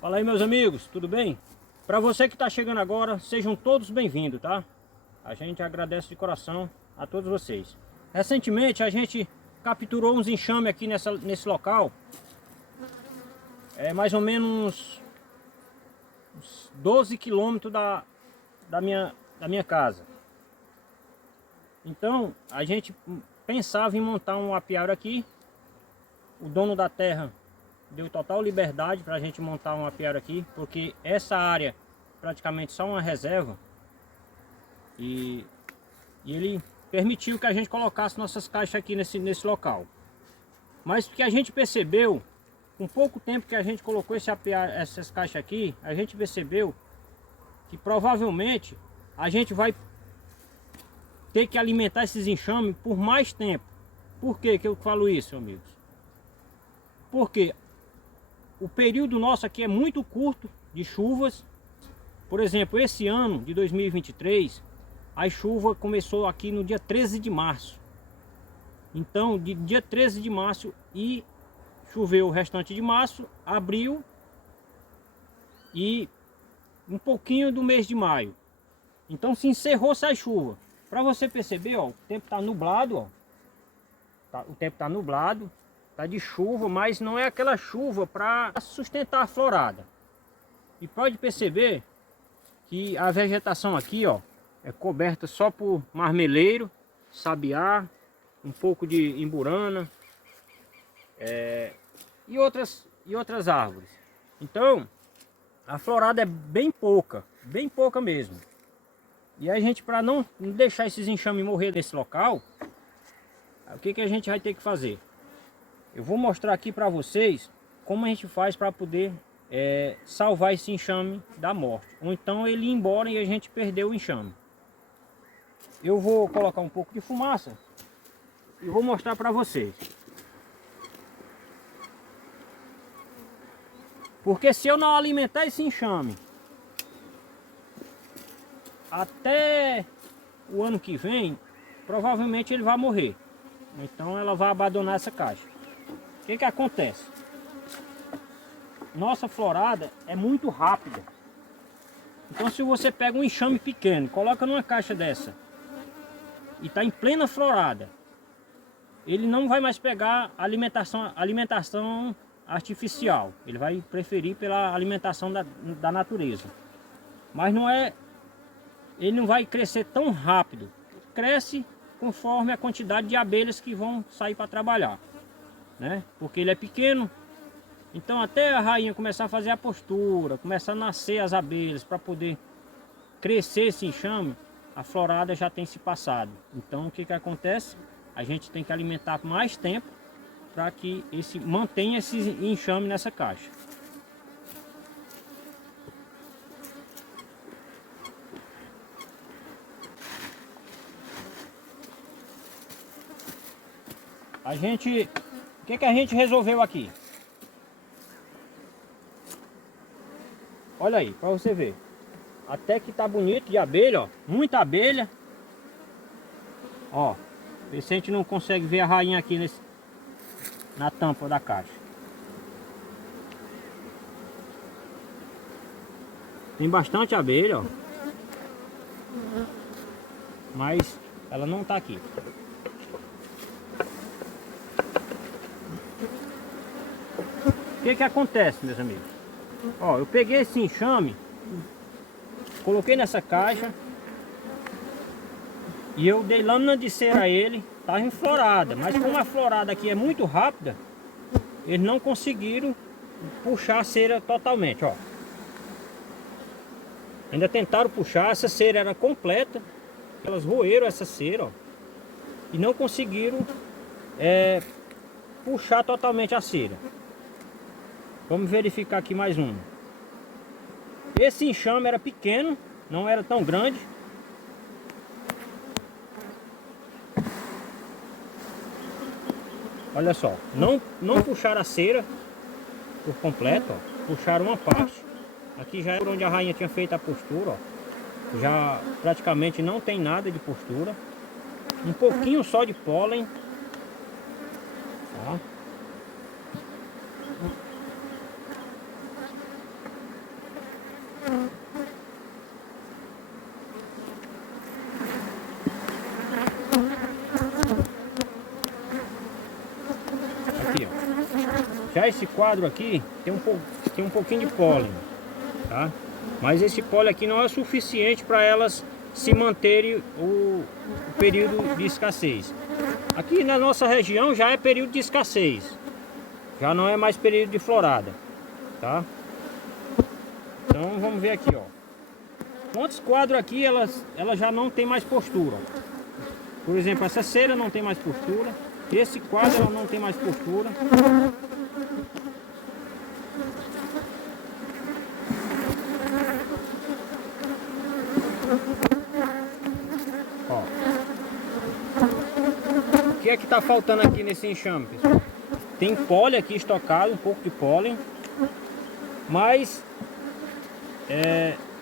Fala aí, meus amigos, tudo bem? Para você que está chegando agora, sejam todos bem-vindos, tá? A gente agradece de coração a todos vocês. Recentemente a gente capturou uns enxames aqui nesse local. É mais ou menos uns 12 quilômetros da minha casa. Então a gente pensava em montar um apiário aqui. O dono da terra deu total liberdade para a gente montar um apiário aqui, porque essa área praticamente só uma reserva e ele permitiu que a gente colocasse nossas caixas aqui nesse local. Mas o que a gente percebeu, com pouco tempo que a gente colocou essas caixas aqui, a gente percebeu que provavelmente a gente vai ter que alimentar esses enxames por mais tempo. Por que eu falo isso, amigos? Porque o período nosso aqui é muito curto de chuvas. Por exemplo, esse ano de 2023, a chuva começou aqui no dia 13 de março. Então, de dia 13 de março e choveu o restante de março, abril e um pouquinho do mês de maio. Então se encerrou-se a chuva. Para você perceber, ó, o tempo está nublado, ó. O tempo está nublado. Tá de chuva, mas não é aquela chuva para sustentar a florada. E pode perceber que a vegetação aqui, ó, é coberta só por marmeleiro, sabiá, um pouco de imburana, e outras árvores. Então, a florada é bem pouca mesmo. E a gente, para não deixar esses enxames morrer nesse local, o que a gente vai ter que fazer? Eu vou mostrar aqui para vocês como a gente faz para poder salvar esse enxame da morte. Ou então ele ir embora e a gente perdeu o enxame. Eu vou colocar um pouco de fumaça e vou mostrar para vocês. Porque se eu não alimentar esse enxame até o ano que vem, provavelmente ele vai morrer. Então ela vai abandonar essa caixa. O que acontece? Nossa florada é muito rápida. Então se você pega um enxame pequeno, coloca numa caixa dessa e está em plena florada, ele não vai mais pegar alimentação artificial. Ele vai preferir pela alimentação da natureza. Mas ele não vai crescer tão rápido. Cresce conforme a quantidade de abelhas que vão sair para trabalhar, né? Porque ele é pequeno. Então até a rainha começar a fazer a postura, começar a nascer as abelhas para poder crescer esse enxame, a florada já tem se passado. Então o que acontece? A gente tem que alimentar mais tempo para que mantenha esse enxame nessa caixa. O que a gente resolveu aqui? Olha aí, para você ver. Até que tá bonito de abelha, ó. Muita abelha. Ó, vê se a gente não consegue ver a rainha aqui na tampa da caixa. Tem bastante abelha, ó. Mas ela não tá aqui. O que acontece, meus amigos? Ó, eu peguei esse enxame, coloquei nessa caixa e eu dei lâmina de cera a ele. Tá em florada, mas como a florada aqui é muito rápida, eles não conseguiram puxar a cera totalmente, ó. Ainda tentaram puxar, essa cera era completa, elas roeram essa cera, ó, e não conseguiram puxar totalmente a cera. Vamos verificar aqui mais um. Esse enxame era pequeno, não era tão grande. Olha só, não puxaram a cera por completo, ó. Puxaram uma parte. Aqui já é por onde a rainha tinha feito a postura, ó. Já praticamente não tem nada de postura. Um pouquinho só de pólen. Ó. Já esse quadro aqui tem um pouquinho de pólen, tá? Mas esse pólen aqui não é suficiente para elas se manterem o período de escassez. Aqui na nossa região já é período de escassez, já não é mais período de florada, tá? Então vamos ver aqui, ó. Quantos quadros aqui elas já não tem mais postura. Por exemplo, essa cera não tem mais postura. Esse quadro ela não tem mais postura. Ó. O que é que tá faltando aqui nesse enxame, pessoal? Tem pólen aqui estocado, um pouco de pólen. Mas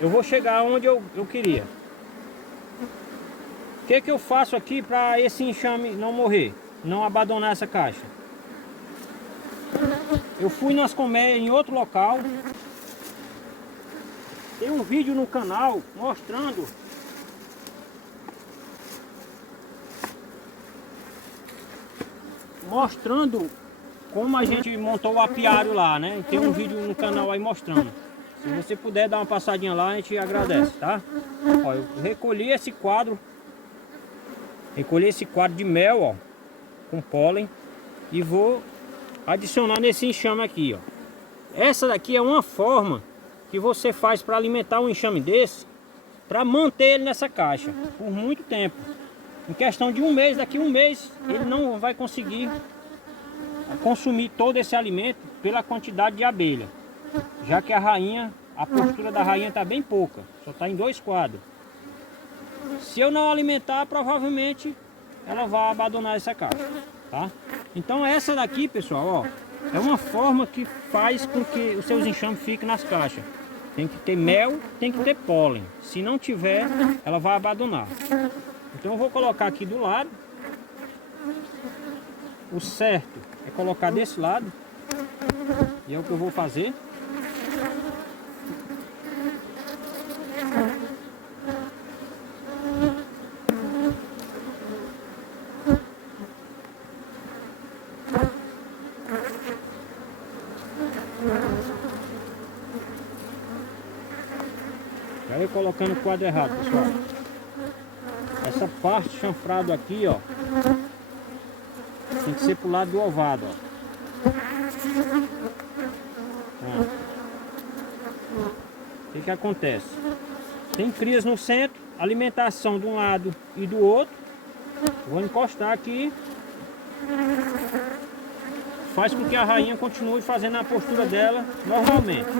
eu vou chegar onde eu queria. O que eu faço aqui para esse enxame não morrer, não abandonar essa caixa? Eu fui nas colmeias em outro local. Tem um vídeo no canal mostrando como a gente montou o apiário lá, né? Tem um vídeo no canal aí mostrando. Se você puder dar uma passadinha lá, a gente agradece, tá? Ó, eu recolhi esse quadro de mel, ó, com pólen, e vou adicionar nesse enxame aqui, ó. Essa daqui é uma forma que você faz para alimentar um enxame desse, para manter ele nessa caixa por muito tempo. Em questão de um mês, daqui a um mês, ele não vai conseguir consumir todo esse alimento pela quantidade de abelha, já que a postura da rainha está bem pouca, só está em 2 quadros. Se eu não alimentar, provavelmente ela vai abandonar essa caixa, tá? Então essa daqui, pessoal, ó, é uma forma que faz com que os seus enxames fiquem nas caixas. Tem que ter mel, tem que ter pólen. Se não tiver, ela vai abandonar. Então eu vou colocar aqui do lado. O certo é colocar desse lado, e é o que eu vou fazer. Já eu colocando o quadro errado, pessoal. Essa parte chanfrado aqui, ó, tem que ser pro lado do ovado, ó. O que acontece? Tem crias no centro, alimentação de um lado e do outro. Vou encostar aqui. Faz com que a rainha continue fazendo a postura dela normalmente.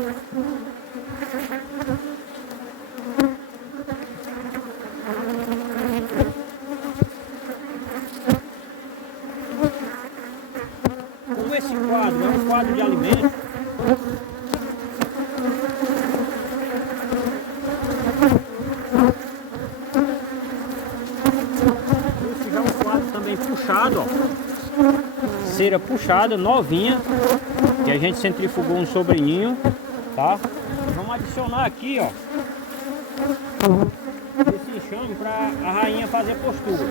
Como esse quadro é um quadro de alimento, esse já é um quadro também puxado, ó. Cera puxada, novinha, que a gente centrifugou um sobreninho, tá? Vamos adicionar aqui, ó, esse enxame para a rainha fazer postura,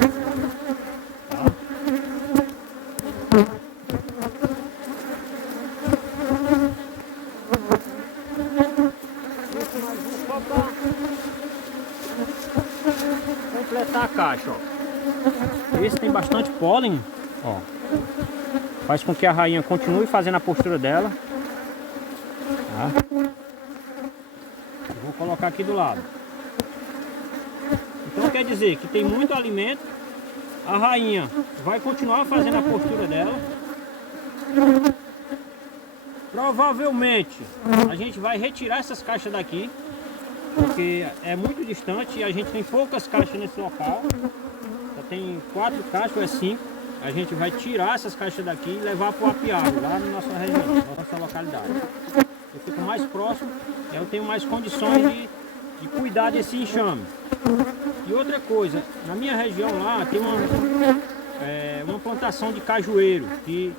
tá? Só para completar a caixa, ó. Esse tem bastante pólen, ó. Faz com que a rainha continue fazendo a postura dela, tá? Vou colocar aqui do lado. Então quer dizer que tem muito alimento. A rainha vai continuar fazendo a postura dela. Provavelmente a gente vai retirar essas caixas daqui, porque é muito distante e a gente tem poucas caixas nesse local. Só tem 4 caixas ou é 5. A gente vai tirar essas caixas daqui e levar para o apiário, lá na nossa região, na nossa localidade. Eu fico mais próximo, eu tenho mais condições de cuidar desse enxame. E outra coisa, na minha região lá tem uma plantação de cajueiro, que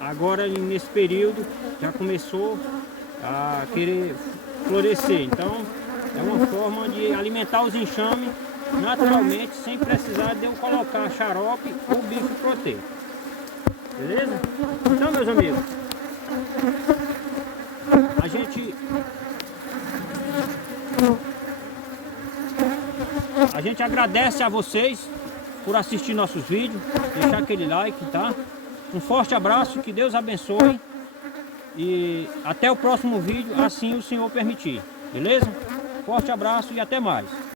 agora nesse período já começou a querer florescer. Então é uma forma de alimentar os enxames naturalmente, sem precisar de eu colocar xarope ou bico proteico. Beleza? Então, meus amigos, a gente agradece a vocês por assistir nossos vídeos, deixar aquele like, tá? Um forte abraço, que Deus abençoe e até o próximo vídeo, assim o Senhor permitir, beleza? Forte abraço e até mais.